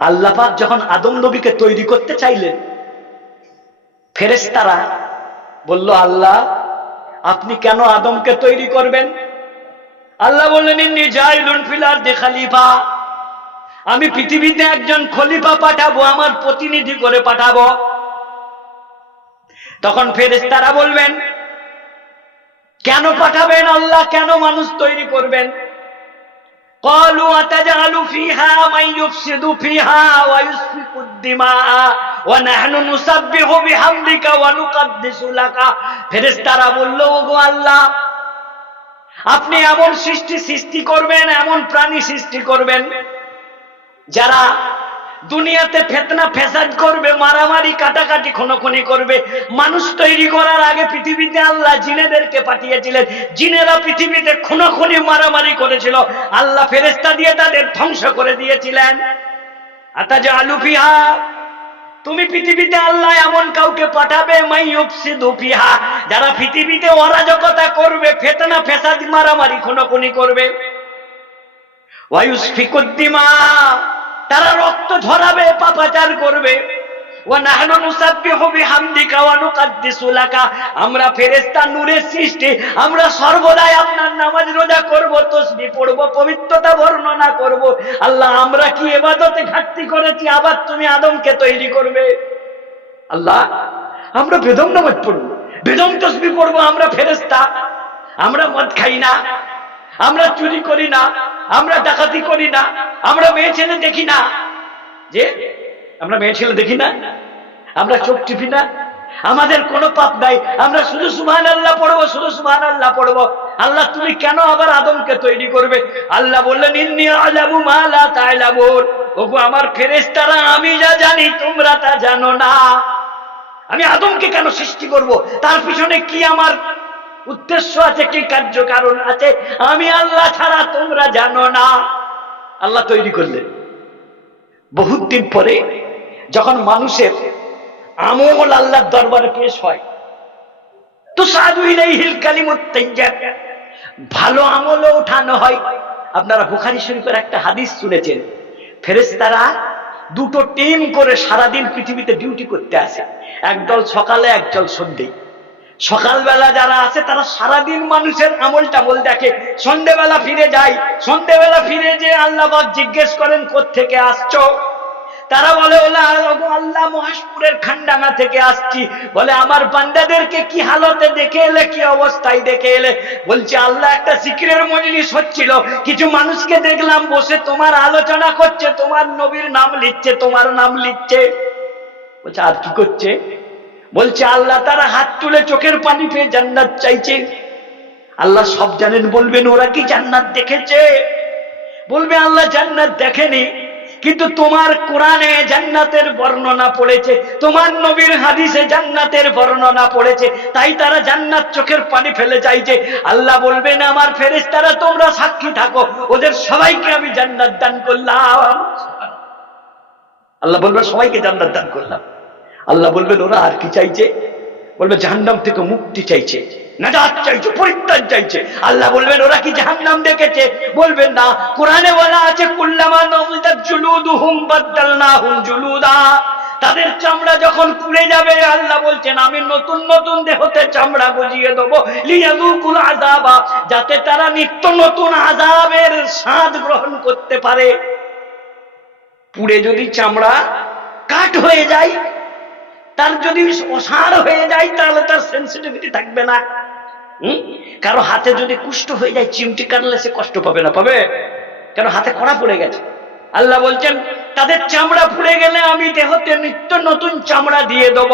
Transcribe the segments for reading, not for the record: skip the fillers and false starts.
আল্লাহ পাক যখন আদম নবীকে তৈরি করতে চাইলেন, ফেরেশতারা বলল, আল্লাহ আপনি কেন আদমকে তৈরি করবেন? আল্লাহ বললেন, ইন্নী জাইলুন ফিল আরদি খলিফা, আমি পৃথিবীতে একজন খলিফা পাঠাবো, আমার প্রতিনিধি করে পাঠাবো। তখন ফেরেশতারা বলবেন, কেন পাঠাবেন আল্লাহ, কেন মানুষ তৈরি করবেন? قالوا أتجعل فيها من يفسد فيها ويسفك الدماء ونحن نسبح بحمدك ونقدس لك। ফেরেশতারা বলল, ওগো আল্লাহ, আপনি এমন সৃষ্টি করবেন, এমন প্রাণী সৃষ্টি করবেন যারা দুনিয়াতে ফিতনা ফ্যাসাদ করবে, মারামারি কাটাকাটি খুনোখুনি করবে। মানুষ তৈরি করার আগে পৃথিবীতে আল্লাহ জিনেদেরকে পাঠিয়েছিলেন, জিনেরা পৃথিবীতে খুনোখুনি মারামারি করেছিল, আল্লাহ ফেরেশতা দিয়ে তাদের ধ্বংস করে দিয়েছিলেন। আতাজালু ফিহা, তুমি পৃথিবীতে আল্লাহ এমন কাউকে পাঠাবে, মাইয়ুফসিদু ফিহা, যারা পৃথিবীতে অরাজকতা করবে, ফিতনা ফ্যাসাদ মারামারি খুনোখুনি করবে, ওয়ায়ুসফিকুদ দিমা, তারা রক্ত ঝরাবে, পাপাচার করবে। ওয়া নাহনু নুসাব্বিহু বিহামদিকা ওয়া নুকাদ্দিসু লাকা, আমরা ফেরেশতা নূরের সৃষ্টি, আমরা সর্বদাই আপনার নামাজ রোজা করব, তাসবিহ পড়ব, পবিত্রতা বর্ণনা করব। আল্লাহ আমরা কি ইবাদতে ঘাটতি করেছি, আবার তুমি আদমকে তৈরি করবে? আল্লাহ আমরা বেদম নামাজ পড়ব, বেদম তাসবিহ পড়ব, আমরা ফেরেশতা, আমরা মদ খাই না, আমরা চুরি করি না, আমরা ডাকাতি করি না, আমরা মেয়ে ছেলে দেখি না, যে আমরা মেয়ে ছেলে দেখি না, আমরা চোখ টিপি না, আমাদের কোনো পাপ নাই, আমরা শুধু সুবহানাল্লাহ পড়বো, শুধু সুবহানাল্লাহ পড়বো। আল্লাহ তুমি কেন আবার আদমকে তৈরি করবে? আল্লাহ বললেন, ইন্নী আ'লামু মা লা তা'লামুন, ওগো আমার ফেরেশতারা, আমি যা জানি তোমরা তা জানো না। আমি আদমকে কেন সৃষ্টি করব, তার পিছনে কি আমার উদ্দেশ্য আছে, কি কার্যকারণ আছে, আমি আল্লাহ ছাড়া তোমরা জানো না। আল্লাহ তৈরি করলেন। বহুত দিন পরে যখন মানুষের আমল আল্লাহর দরবারে পেশ হয়, তো সাদু ইলাইহিল কালিমুত তাইয়্যিব, ভালো আমলও উঠানো হয়। আপনারা বুখারী শরীফের একটা হাদিস শুনেছেন, ফেরেশতারা দুটো টিম করে সারাদিন পৃথিবীতে ডিউটি করতে আসে, একদল সকালে, একদল সন্ধ্যায়। সকালবেলা যারা আছে তারা সারাদিন মানুষের আমল টামল দেখে, সন্ধ্যেবেলা ফিরে যায়। সন্ধ্যেবেলা ফিরে যে আল্লাহ পাক জিজ্ঞেস করেন, কোত্থেকে আসছো? তারা বলে, আল্লাহ মহেশপুরের খানডাঙ্গা থেকে আসছি। বলে, আমার বান্দাদেরকে কি হালতে দেখে এলে, কি অবস্থায় দেখে এলে? বলছে, আল্লাহ একটা জিকিরের মজলিস হচ্ছিল, কিছু মানুষকে দেখলাম বসে তোমার আলোচনা করছে, তোমার নবীর নাম লিখছে, তোমার নাম লিখছে। বলছে, আর কি করছে? বলছে, আল্লাহ তারা হাত তুলে চোখের পানি পেয়ে জান্নাত চাইছে। আল্লাহ সব জানেন, বলবেন ওরা কি জান্নাত দেখেছে? বলবে, আল্লাহ জান্নাত দেখেনি, কিন্তু তোমার কোরআনে জান্নাতের বর্ণনা পড়েছে, তোমার নবীর হাদিসে জান্নাতের বর্ণনা পড়েছে, তাই তারা জান্নাত চোখের পানি ফেলে চাইছে। আল্লাহ বলবেন, আমার ফেরেশতারা তোমরা সাক্ষী থাকো, ওদের সবাইকে আমি জান্নাত দান করলাম। আল্লাহ বলবে, সবাইকে জান্নাত দান করলাম। আল্লাহ বলবেন, ওরা আর কি চাইছে? বলবে, জাহান্নাম থেকে মুক্তি চাইছে, নাজাত চাইছে, পরিত্রাণ চাইছে। আল্লাহ বলবেন, ওরা কি জাহান্নাম দেখেছে? বলবেন না, কোরআনে বলা আছে, কুল্লামা নাযিদাত জুলুদুহুম বাদদালনাহুম জুলুদা, তাদের চামড়া যখন পুড়ে যাবে, আল্লাহ বলছেন, আমি নতুন নতুন দেহতে চামড়া গজিয়ে দেবো, লিয়াযুকুল আযাবা, যাতে তারা নিত্য নতুন আযাবের স্বাদ গ্রহণ করতে পারে। পুড়ে যদি চামড়া কাঠ হয়ে যায়, তার যদি অসাড় হয়ে যায়, তাহলে তার সেন্সিটিভিটি থাকবে না। কারো হাতে যদি কুষ্ঠ হয়ে যায়, চিমটি কাটলে সে কষ্ট পাবে না? পাবে, কারণ হাতে কড়া পড়ে গেছে। আল্লাহ বলছেন, তাদের চামড়া পুড়ে গেলে আমি দেহতে নিত্য নতুন চামড়া দিয়ে দেব।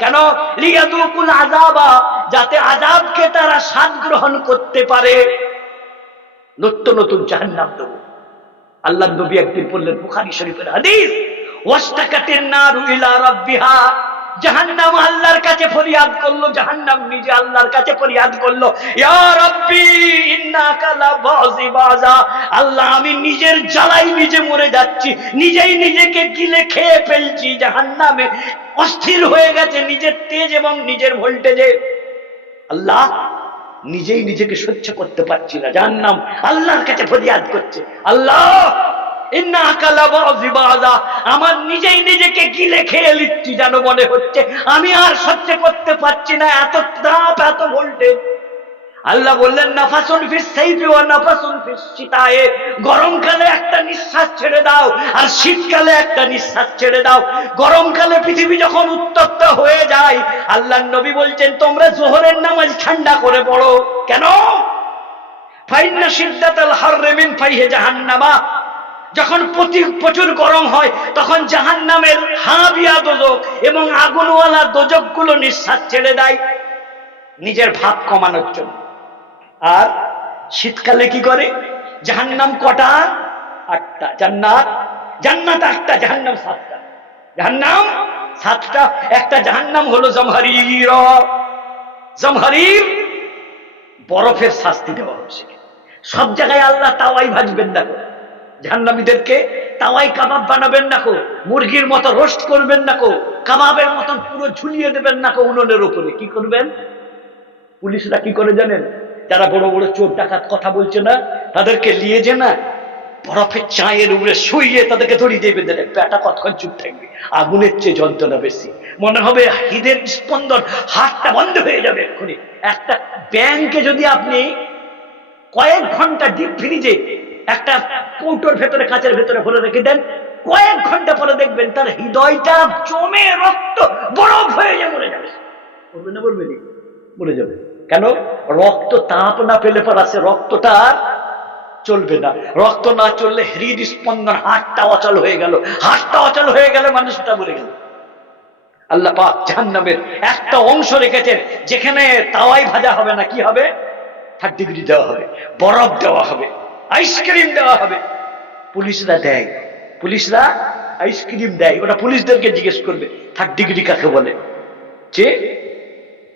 কেন? লিয়াযুকুল আযাবা, যাতে আযাবকে তারা স্বাদ গ্রহণ করতে পারে। নিত্য নতুন জাহান্নাম দেব। আল্লাহর নবী একদিন বললেন, বুখারী শরীফের হাদিস, ওয়াস্তাকাতিন নারু ইলা রাব্বিহা, জাহান্নাম আল্লাহর কাছে ফরিয়াদ করলো, জাহান্নাম নিজে আল্লাহর কাছে ফরিয়াদ করলো, ইয়া রাব্বি ইন্নাকা লাবাযিবাযা, আল্লাহ আমি নিজের জ্বালাই নিজে মরে যাচ্ছি, নিজেই নিজেকে গিলে খেয়ে ফেলছি, জাহান্নামে অস্থির হয়ে গেছে নিজের তেজ এবং নিজের ভোল্টেজে। আল্লাহ নিজেই নিজেকে সহ্য করতে পারছি না, জাহান্নাম আল্লাহর কাছে ফরিয়াদ করছে, আল্লাহ ইন্না আকালা বাযি বাযা, আমার নিজেই নিজেকে গিলে খেয়ে লিচ্ছি যেন মনে হচ্ছে, আমি আর সহ্য করতে পারছি না, এত তাপ, এত ভোল্টেজ। আল্লাহ বললেন নাফাসুন ফিস সাইফি ওয়া নাফাসুন ফিস শিতায়ে, গরমকালে একটা নিঃশ্বাস ছেড়ে দাও আর শীতকালে একটা নিঃশ্বাস ছেড়ে দাও। গরমকালে পৃথিবী যখন উত্তপ্ত হয়ে যায়, আল্লাহর নবী বলছেন তোমরা যোহরের নামাজ ঠান্ডা করে পড়ো। কেন? ফাইন্না শিদ্দাতাল হাররি মিন ফাইহি জাহান্নামা, যখন প্রচুর গরম হয় তখন জাহান্নামের হাবিয়া দোজখ এবং আগুনওয়ালা দোজখগুলো নিঃশ্বাস ছেড়ে দেয় নিজের ভাব কমানোর জন্য। আর শীতকালে কি করে? জাহান্নাম কটা? 8টা। জান্নাত 8টা, জাহান্নাম 7টা। জাহান্নাম 7টা। একটা জাহান্নাম হলো জামহারির। জামহারির বরফের শাস্তি দেওয়া হচ্ছে। সব জায়গায় আল্লাহ তাওয়াই ভাজবেন না, জাহান্নামীদেরকে তাওয়াই কাবাব বানাবেন না, মুরগির মতো রোস্ট করবেন না, কাবাবের মতন পুরো ঝুলিয়ে দেবেন না উনুনের উপরে। কি করবেন? পুলিশরা কি করে জানেন? যারা বড় বড় চোর ডাকাত কথা বলছে না, তাদেরকে নিয়ে যে না বরফের চায়ের উপরে শুইয়ে তাদেরকে দড়িয়ে দেবে, দেবে পেটা কতক্ষণ চুপ থাকবে, আগুনের চেয়ে যন্ত্রণা বেশি, মনে হবে হৃদের স্পন্দন, হাতটা বন্ধ হয়ে যাবে এক্ষুনি। একটা ব্যাংকে যদি আপনি কয়েক ঘন্টা ডিপ ফ্রিজে একটা কৌটোর ভেতরে, কাঁচের ভেতরে ভরে রেখে দেন, কয়েক ঘন্টা পরে দেখবেন তার হৃদয়টা জমে রক্ত বরফ হয়ে যায়, মরে যাবে। বলবে না? বলবে না? মরে যাবে। কেন? রক্ত তাপ না পেলে পর আছে, রক্তটা চলবে না। রক্ত না চললে হৃদ স্পন্দন, হাতটা অচল হয়ে গেল, হাতটা অচল হয়ে গেলে মানুষটা মরে গেল। আল্লাহ পাক জাহান্নামের একটা অংশ রেখেছেন যেখানে তাওয়াই ভাজা হবে না, কি হবে? 3 ডিগ্রি দেওয়া হবে, বরফ দেওয়া হবে, আইসক্রিম দেওয়া হবে। পুলিশরা দেয়, পুলিশরা আইসক্রিম দেয়। ওটা পুলিশদেরকে জিজ্ঞেস করবে 3 ডিগ্রি কাকে বলে, যে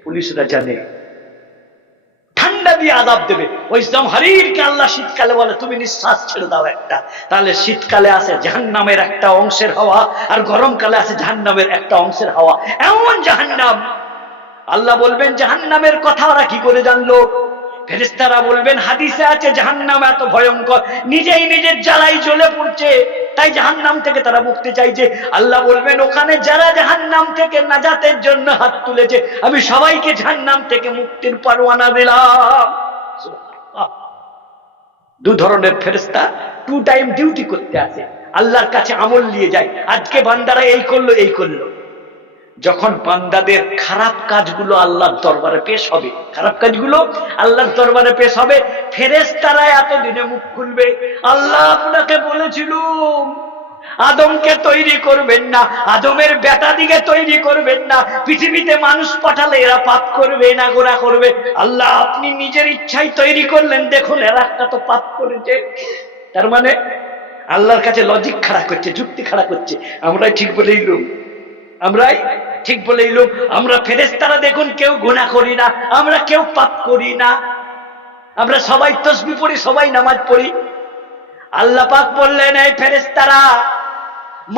পুলিশরা জানে। ঠান্ডা দিয়ে আযাব দেবে। ওই জামহারিরকে আল্লাহ শীতকালে বলে তুমি নিঃশ্বাস ছেড়ে দাও একটা, তাহলে শীতকালে আছে জাহান্নামের একটা অংশের হাওয়া, আর গরমকালে আছে জাহান্নামের একটা অংশের হাওয়া। এমন জাহান্নাম, আল্লাহ বলবেন জাহান্নামের কথা ওরা কি করে জানলো? ফেরেশতারা বলবেন হাদিসে আছে জাহান্নাম এত ভয়ঙ্কর, নিজেই নিজের জ্বালাই জ্বলে পড়ছে, তাই জাহান্নাম থেকে তারা মুক্তি চাইছে। আল্লাহ বলবেন ওখানে যারা জাহান্নাম থেকে নাজাতের জন্য হাত তুলেছে, আমি সবাইকে জাহান্নাম থেকে মুক্তির পরোয়ানা দিলাম। 2 ধরনের ফেরেশতা 2 টাইম ডিউটি করতে আসে, আল্লাহর কাছে আমল নিয়ে যায়। আজকে বান্দারা এই করলো, এই করলো। যখন বান্দাদের খারাপ কাজগুলো আল্লাহর দরবারে পেশ হবে, খারাপ কাজগুলো আল্লাহর দরবারে পেশ হবে, ফেরেশতারা এতদিনে মুখ খুলবে। আল্লাহ আপনাকে বলেছিলাম আদমকে তৈরি করবেন না, আদমের বেটা দিকে তৈরি করবেন না, পৃথিবীতে মানুষ পাঠালে এরা পাপ করবে না, গোনা করবে। আল্লাহ আপনি নিজের ইচ্ছায় তৈরি করলেন, দেখুন এরা একটা তো পাপ করেছে। তার মানে আল্লাহর কাছে লজিক খাড়া করছে, যুক্তি খাড়া করছে। আমরাই ঠিক বলেই লোক, আমরাই ঠিক বলেই লোক। আমরা ফেরেশতারা দেখুন কেউ গুনাহ করি না, আমরা কেউ পাপ করি না, আমরা সবাই তাসবিহ পড়ি, সবাই নামাজ পড়ি। আল্লাহ পাক বললেন এই ফেরেশতারা,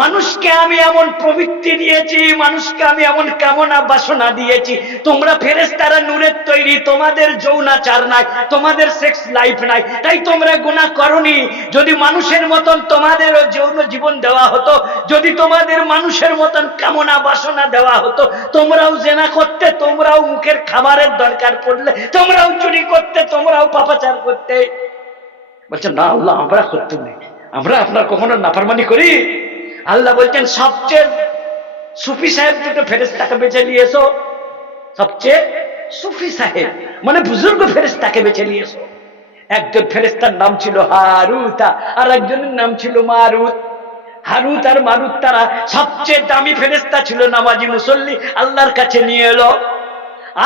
মানুষকে আমি এমন প্রবৃত্তি দিয়েছি, মানুষকে আমি এমন কামনা বাসনা দিয়েছি, তোমরা ফেরেশতারা নূরের তৈরি, তোমাদের যৌনাচার নাই, তোমাদের সেক্স লাইফ নাই, তাই তোমরা গুনাহ করনি। যদি মানুষের মতন তোমাদেরও যৌন জীবন দেওয়া হতো, যদি তোমাদের মানুষের মতন কামনা বাসনা দেওয়া হতো, তোমরাও জেনা করতে, তোমরাও মুখের খাবারের দরকার পড়লে তোমরাও চুরি করতে, তোমরাও পাপাচার করতে। বলছেন না আল্লাহ আমরা করতে নেই, আমরা আপনার কখনো নাফরমানি করি? আল্লাহ বলছেন সবচেয়ে সুফি সাহেব দুটো ফেরেশতাকে বেছে নিয়েছো, সবচেয়ে সুফি সাহেব মানে বুজুর্গ ফেরেশতাকে বেছে নিয়েছো। একজন ফেরেশতার নাম ছিল হারুত আর একজনের নাম ছিল মারুত। হারুত আর মারুত তারা সবচেয়ে দামি ফেরেশতা ছিল, নামাজি মুসল্লি। আল্লাহর কাছে নিয়ে এলো।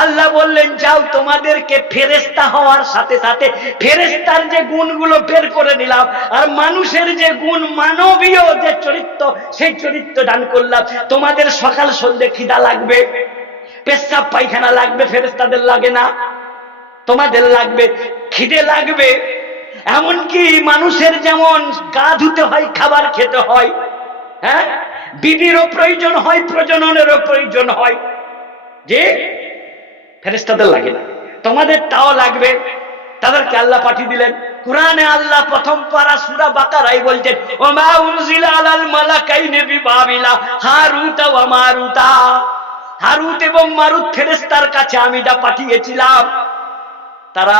আল্লাহ বললেন যাও, তোমাদেরকে ফেরেশতা হওয়ার সাথে সাথে ফেরেশতার যে গুণগুলো বের করে নিলাম, আর মানুষের যে গুণ, মানবীয় যে চরিত্র, সেই চরিত্র দান করলাম। তোমাদের সকাল সন্ধ্যে খিদা লাগবে, পেশাব পায়খানা লাগবে, ফেরেশতাদের লাগে না, তোমাদের লাগবে, খিদে লাগবে। এমনকি মানুষের যেমন গা ধুতে হয়, খাবার খেতে হয়, হ্যাঁ, বিবিরও প্রয়োজন হয়, প্রজননেরও প্রয়োজন হয়, যে ফেরেশতাদের লাগে না, তোমাদের তাও লাগবে। তাদেরকে আল্লাহ পাঠিয়ে দিলেন। কোরআনে আল্লাহ প্রথম পারা সূরা বাকারায় বলছেন, ওমা উনজিলা আলাল মালাকাইনি বিবাবিলা হারুতা ওয়া মারুতা। হারুত এবং মারুত ফেরেশতার কাছে আমি যা পাঠিয়েছিলাম, তারা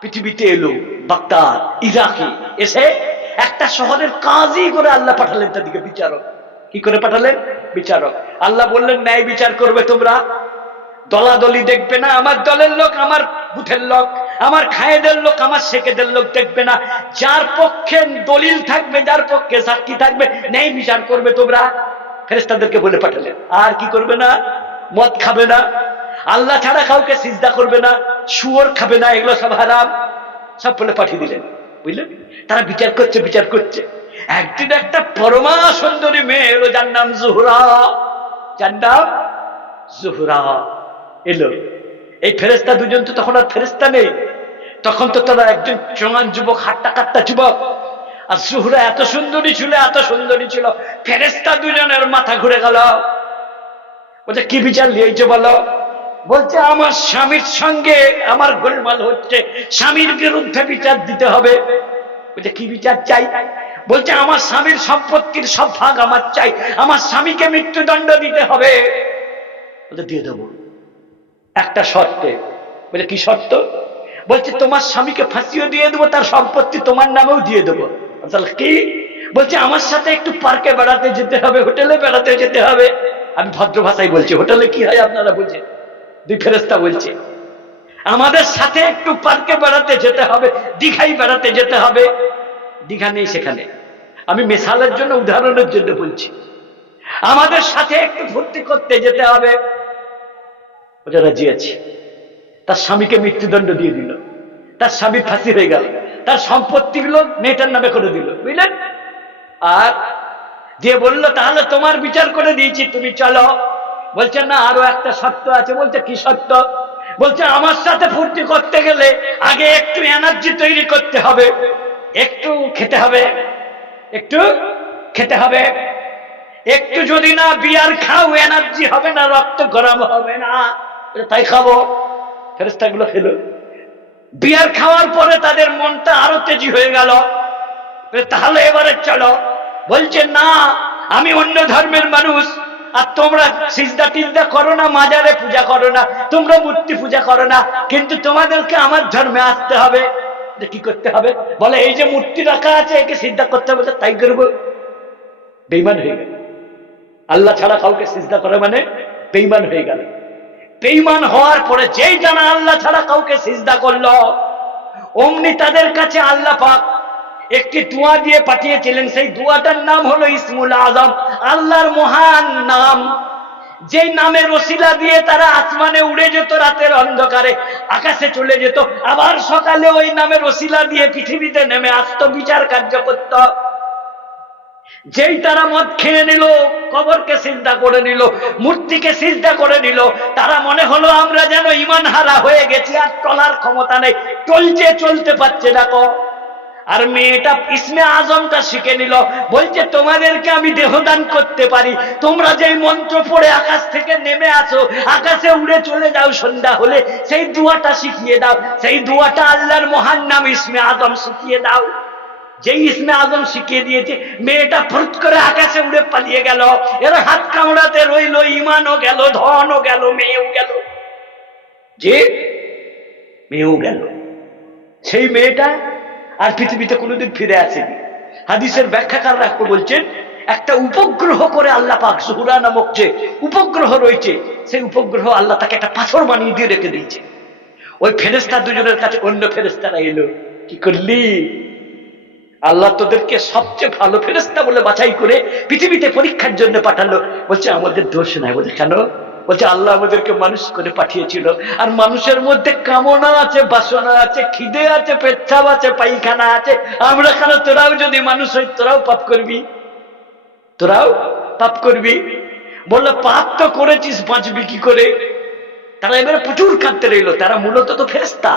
পৃথিবীতে এলো, বাগদাদ ইরাকে এসে একটা শহরের কাজী করে আল্লাহ পাঠালেন তাদেরকে বিচারক। কি করে পাঠালেন? বিচারক। আল্লাহ বললেন ন্যায় বিচার করবে তোমরা, দলাদলি দেখবে না, আমার দলের লোক আমার বুথের লোক, আমার খায়েদের লোক আমার শেখেদের লোক দেখবে না, যার পক্ষে দলিল থাকবে, যার পক্ষে সাক্ষী থাকবে, ন্যায় বিচার করবে তোমরা। ফেরেশতাদেরকে বলে পাঠালেন। আর কি করবে না? মদ খাবে না, আল্লাহ ছাড়া কাউকে সিজদা করবে না, শুয়োর খাবে না, এগুলো সব হারাম, সব বলে পাঠিয়ে দিলেন। বুঝলেন? তারা বিচার করছে বিচার করছে। একদিন একটা পরমা সুন্দরী মেয়ে এলো, যার নাম জোহরা, যার নাম জোহরা এলো। এই ফেরেশতা দুজন তো তখন আর ফেরেশতা নেই, তখন তো তারা একজন জওয়ান যুবক, হাট্টা কাট্টা যুবক। আর জোহরা এত সুন্দরী ছিল, এত সুন্দরী ছিল, ফেরেশতা দুজনের মাথা ঘুরে গেল। বলছে কি বিচার লিয়েছে বলো? বলছে আমার স্বামীর সঙ্গে আমার গোলমাল হচ্ছে, স্বামীর বিরুদ্ধে বিচার দিতে হবে। বলছে কি বিচার চাই? বলছে আমার স্বামীর সম্পত্তির সব ভাগ আমার চাই, আমার স্বামীকে মৃত্যুদণ্ড দিতে হবে। বলছে দিয়ে দেবো, একটা শর্তে। বলে কি শর্ত? বলছে তোমার স্বামীকে ফাঁসিও দিয়ে দেবো, তার সম্পত্তি তোমার নামেও দিয়ে দেবো। তাহলে কি? বলছে আমার সাথে একটু পার্কে বেড়াতে যেতে হবে, হোটেলে বেড়াতে যেতে হবে। আমি ভদ্র ভাষায় বলছি, হোটেলে কি হয় আপনারা বুঝেন। দুই ফেরেশতা বলছে আমাদের সাথে একটু পার্কে বেড়াতে যেতে হবে, দীঘায় বেড়াতে যেতে হবে। দীঘা নেই সেখানে, আমি মেসালের জন্য, উদাহরণের জন্য বলছি। আমাদের সাথে একটু ফুর্তি করতে যেতে হবে। ওটা রাজি আছি। তার স্বামীকে মৃত্যুদণ্ড দিয়ে দিল, তার স্বামী ফাঁসি হয়ে গেল, তার সম্পত্তিগুলো মেয়েটার নামে করে দিল। বুঝলেন? আর যে বলল তাহলে তোমার বিচার করে দিয়েছি, তুমি চলো। বলছে না, আরো একটা শর্ত আছে। বলছে কি শর্ত? বলছে আমার সাথে ফুর্তি করতে গেলে আগে একটু এনার্জি তৈরি করতে হবে, একটু খেতে হবে, একটু খেতে হবে। একটু যদি না বিয়ার খাও এনার্জি হবে না, রক্ত গরম হবে না। তাই খাবো। ফেরেশতাগুলো খেলো। বিয়ার খাওয়ার পরে তাদের মনটা আরো তেজি হয়ে গেল। তাহলে এবারে চলো। বলছে না, আমি অন্য ধর্মের মানুষ, আর তোমরা সিজদা টিজদা করো না, মাজারে পূজা করো না, তোমরা মূর্তি পূজা করো না, কিন্তু তোমাদেরকে আমার ধর্মে আসতে হবে। কি করতে হবে? বলে এই যে মূর্তি রাখা আছে, একে সিজদা করতে হবে। তাই করবো। বেঈমান হয়ে গেল। আল্লাহ ছাড়া কাউকে সিজদা করে মানে বেঈমান হয়ে গেল। বেঈমান হওয়ার পরে যেই জানা আল্লাহ ছাড়া কাউকে সিজদা করলো, অমনি তাদের কাছে আল্লাহ পাক একটি দোয়া দিয়ে পাঠিয়েছিলেন। সেই দোয়াটার নাম হলো ইসমুল আজম, আল্লাহর মহান নাম। যেই নামের ওসিলা দিয়ে তারা আসমানে উড়ে যেত, রাতের অন্ধকারে আকাশে চলে যেত, আবার সকালে ওই নামের ওসিলা দিয়ে পৃথিবীতে নেমে আসতো, বিচার কার্য করত। যেই তারা মদ খেয়ে নিল, কবরকে সিজদা করে নিল, মূর্তিকে সিজদা করে নিল, তারা মনে হলো আমরা যেন ঈমান হারা হয়ে গেছি, আর চলার ক্ষমতা নেই, চলছে চলতে পারছে না। আর মেয়েটা ইসমে আজমটা শিখে নিল। বলছে তোমাদেরকে আমি দেহদান করতে পারি, তোমরা যেই মন্ত্র পড়ে আকাশ থেকে নেমে আসো, আকাশে উড়ে চলে যাও সন্ধ্যা হলে, সেই দোয়াটা শিখিয়ে দাও। সেই দোয়াটা আল্লাহর মহান নাম ইসমে আজম শিখিয়ে দাও। যেই ইসমে আজম শিখিয়ে দিয়েছে, মেয়েটা ফুট করে আকাশে উড়ে পালিয়ে গেল। এর হাত কামড়াতে রইল, ইমানও গেল, ধনও গেল, মেয়েও গেল। যে মেয়েও গেল। সেই মেয়েটা আর পৃথিবীতে কোনোদিন ফিরে আসেনি। হাদিসের ব্যাখ্যাকাররা বলছেন একটা উপগ্রহ করে আল্লাহ পাক, জোহরা নামক যে উপগ্রহ রয়েছে, সেই উপগ্রহ আল্লাহ তাকে একটা পাথর বানিয়ে দিয়ে রেখে দিয়েছে। ওই ফেরেশতা দুজনের কাছে অন্য ফেরেশতারা এলো, কি করলি? আল্লাহ তোদেরকে সবচেয়ে ভালো ফেরেশতা বলে বাছাই করে পৃথিবীতে পরীক্ষার জন্য পাঠালো। বলছে আমাদের দোষ নাই। বলছে কেন? বলছে আল্লাহ আমাদেরকে মানুষ করে পাঠিয়েছিল, আর মানুষের মধ্যে কামনা আছে, বাসনা আছে, খিদে আছে, পেচ্ছাব আছে, পায়খানা আছে। আমরা কেন? তোরাও যদি মানুষ হই, তোরাও পাপ করবি, তোরাও পাপ করবি। বললো পাপ তো করেছিস, বাঁচবি কি করে? তারা এবারে প্রচুর কাঁদতে রইল। তারা মূলত তো ফেরেশতা,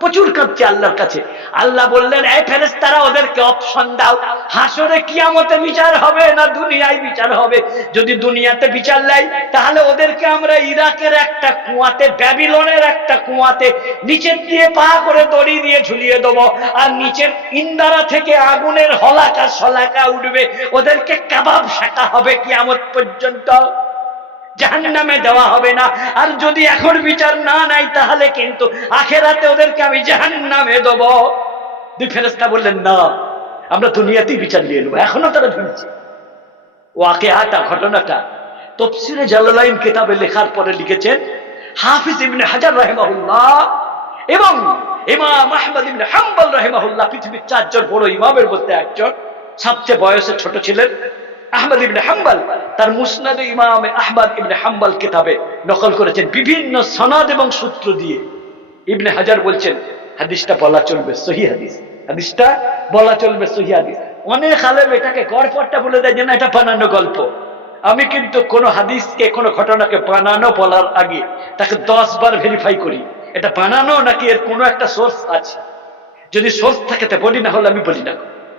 প্রচুর কাঁদছে আল্লাহর কাছে। আল্লাহ বললেন, এই ফেরেশতারা ওদেরকে অপশন দাও, হাসরে কিয়ামতে বিচার হবে না দুনিয়ায় বিচার হবে? যদি দুনিয়াতে বিচার নেয় তাহলে ওদেরকে আমরা ইরাকের একটা কুয়াতে, ব্যাবিলনের একটা কুয়াতে নিচের দিয়ে পা করে দড়ি দিয়ে ঝুলিয়ে দেবো, আর নিচের ইন্দারা থেকে আগুনের হলাকা সলাকা উঠবে, ওদেরকে কাবাব শাকা হবে কিয়ামত পর্যন্ত, জাহান্নামে দেওয়া হবে না। আর যদি এখন বিচার না নাই তাহলে কিন্তু আখেরাতে ওদেরকে আমি জাহান্নামে দেব। দুই ফেরেশতা বললেন, না, আমরা দুনিয়াতেই বিচার নিয়ে নেবো। এখনো তারা ঝুলছে। ওয়াকিআটা, ঘটনাটা তাফসীরে জালালাইন কিতাবে লেখার পরে লিখেছেন হাফিজ ইবনে হাজার রাহিমাহুল্লাহ এবং ইমাম আহমদ ইবনে হাম্বল রাহিমাহুল্লাহ, পৃথিবীর 4 জন বড় ইমামের মধ্যে একজন, সবচেয়ে বয়সে ছোট ছিলেন আহমদ ইবনে হাম্বল। তার মুসনাদে ইমাম আহমদ ইবনে হাম্বল কিতাবে নকল করেছেন বিভিন্ন সনদ এবং সূত্র দিয়ে। ইবনে হাজার বলছেন, হাদিসটা বলা চলবে সহিহ হাদিস, হাদিসটা বলা চলবে সহিহ হাদিস। অনেক আলেম এটাকে গড়পড়টা বলে দেয় যে না, এটা বানানো গল্প। আমি কিন্তু কোন হাদিসকে, কোন ঘটনাকে বানানো বলার আগে তাকে 10 বার ভেরিফাই করি, এটা বানানো নাকি এর কোনো একটা সোর্স আছে। যদি সোর্স থাকে তা বলি, না হলে আমি বলি না।